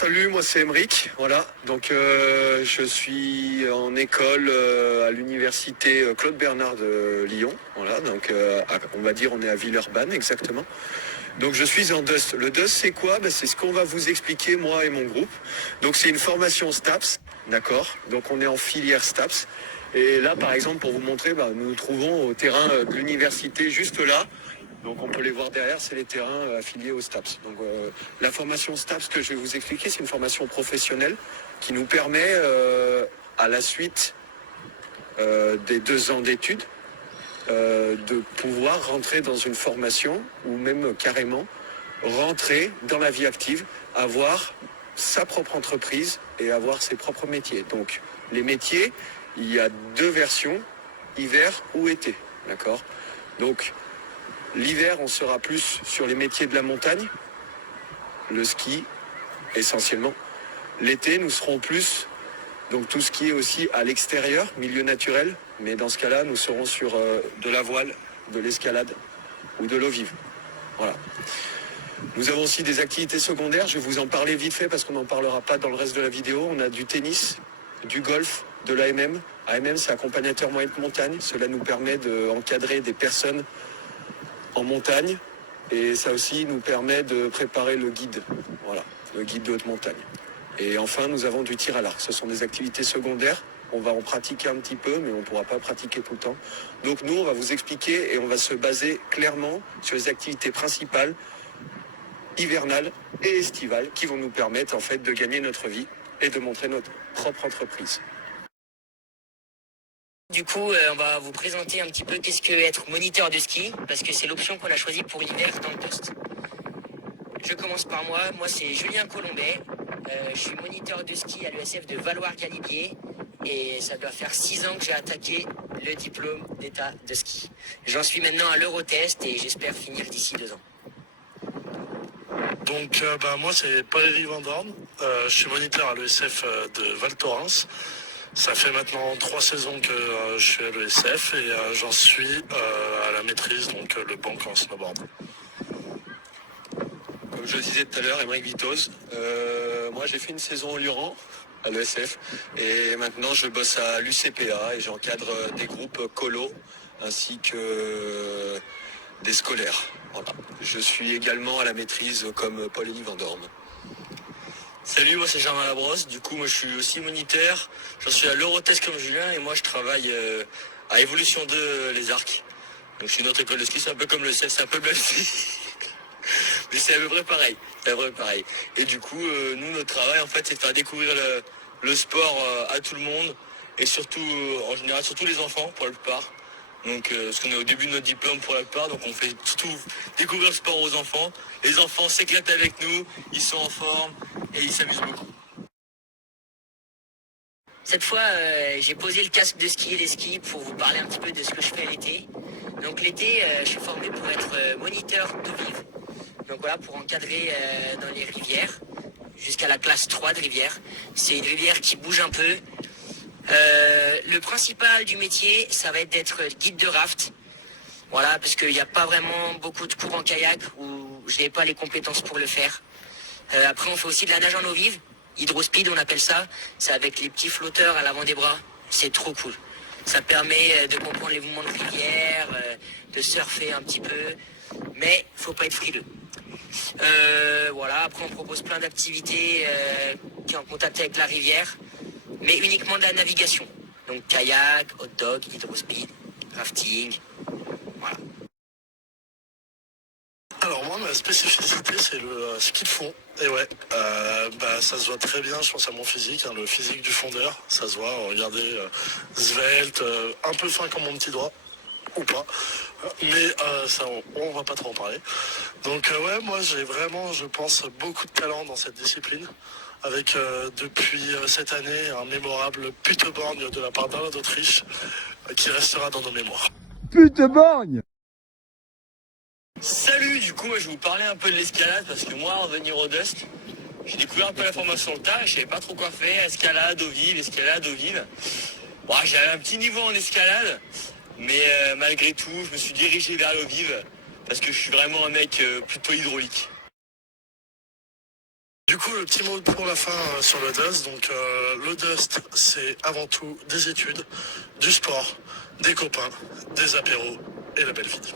salut, moi c'est Emeric, voilà. Donc je suis en école à l'université Claude Bernard de Lyon, voilà. Donc on va dire on est à Villeurbanne exactement. Donc je suis en DUST. Le DUST c'est quoi? C'est ce qu'on va vous expliquer moi et mon groupe. Donc c'est une formation STAPS, d'accord. Donc on est en filière STAPS. Et là par exemple pour vous montrer, nous nous trouvons au terrain de l'université juste là. Donc on peut les voir derrière, c'est les terrains affiliés au STAPS. Donc la formation STAPS que je vais vous expliquer, c'est une formation professionnelle qui nous permet à la suite des 2 ans d'études de pouvoir rentrer dans une formation ou même carrément rentrer dans la vie active, avoir sa propre entreprise et avoir ses propres métiers. Donc les métiers, il y a 2 versions, hiver ou été, d'accord? Donc l'hiver, on sera plus sur les métiers de la montagne, le ski essentiellement. L'été, nous serons plus, donc tout ce qui est aussi à l'extérieur, milieu naturel, mais dans ce cas-là, nous serons sur de la voile, de l'escalade ou de l'eau vive. Voilà. Nous avons aussi des activités secondaires, je vais vous en parler vite fait parce qu'on n'en parlera pas dans le reste de la vidéo. On a du tennis, du golf, de l'AMM. AMM, c'est accompagnateur moyen de montagne. Cela nous permet d'encadrer des personnes en montagne et ça aussi nous permet de préparer le guide, voilà, le guide de haute montagne. Et enfin nous avons du tir à l'arc, ce sont des activités secondaires, on va en pratiquer un petit peu mais on ne pourra pas pratiquer tout le temps. Donc nous on va vous expliquer et on va se baser clairement sur les activités principales hivernales et estivales qui vont nous permettre en fait de gagner notre vie et de montrer notre propre entreprise. Du coup, on va vous présenter un petit peu qu'est-ce que être moniteur de ski, parce que c'est l'option qu'on a choisie pour l'hiver dans le poste. Je commence par moi. Moi, c'est Julien Colombet. Je suis moniteur de ski à l'ESF de Valoir-Galibier. Et ça doit faire 6 ans que j'ai attaqué le diplôme d'état de ski. J'en suis maintenant à l'Eurotest et j'espère finir d'ici 2 ans. Donc moi c'est Paul-Élie Vandorn, je suis moniteur à l'ESF de Val Thorens. Ça fait maintenant 3 saisons que je suis à l'ESF et j'en suis à la maîtrise, donc le banc en snowboard. Comme je le disais tout à l'heure, Emeric Vitoz, moi j'ai fait une saison au Lioran à l'ESF et maintenant je bosse à l'UCPA et j'encadre des groupes colo ainsi que des scolaires. Voilà. Je suis également à la maîtrise comme Paul-Élie Vandorn. Salut, moi c'est Germain Labrosse, du coup moi je suis aussi moniteur, j'en suis à l'Eurotest comme Julien et moi je travaille à Évolution 2 les Arcs. Donc je suis une autre école de ski, c'est un peu comme le CEF, c'est un peu le même ski. Mais c'est à peu près pareil, Et du coup, nous notre travail en fait c'est de faire découvrir le sport à tout le monde et surtout, en général, surtout les enfants pour la plupart. Donc parce qu'on est au début de notre diplôme pour la plupart, donc on fait surtout découvrir le sport aux enfants. Les enfants s'éclatent avec nous, ils sont en forme et ils s'amusent beaucoup. Cette fois, j'ai posé le casque de ski et les skis pour vous parler un petit peu de ce que je fais l'été. Donc l'été, je suis formé pour être moniteur d'eau vive. Donc voilà, pour encadrer dans les rivières, jusqu'à la classe 3 de rivière. C'est une rivière qui bouge un peu. Le principal du métier, ça va être d'être guide de raft. Voilà, parce qu'il n'y a pas vraiment beaucoup de cours en kayak où je n'ai pas les compétences pour le faire. Après, on fait aussi de la nage en eau vive. Hydrospeed, on appelle ça. C'est avec les petits flotteurs à l'avant des bras. C'est trop cool. Ça permet de comprendre les mouvements de rivière, de surfer un petit peu. Mais faut pas être frileux. Voilà, après on propose plein d'activités qui sont en contact avec la rivière, mais uniquement de la navigation. Donc kayak, hot dog, hydrospeed, rafting, voilà. Alors moi ma spécificité c'est le ski de fond. Et ouais, ça se voit très bien, je pense à mon physique, le physique du fondeur, ça se voit, regardez, svelte, un peu fin comme mon petit doigt. Ou pas, mais ça on va pas trop en parler. Donc ouais, moi j'ai vraiment, je pense, beaucoup de talent dans cette discipline, avec depuis cette année un mémorable Puteborgne de la part d'Alain d'Autriche qui restera dans nos mémoires. Puteborgne! Salut, du coup moi je vais vous parler un peu de l'escalade parce que moi en venir au Dust, j'ai découvert un peu la formation le tas et je savais pas trop quoi faire, escalade, eau vive. Bon, j'avais un petit niveau en escalade. Mais malgré tout, je me suis dirigé vers l'eau vive parce que je suis vraiment un mec plutôt hydraulique. Du coup, le petit mot pour la fin sur le Dust. Donc, le Dust, c'est avant tout des études, du sport, des copains, des apéros et la belle vie.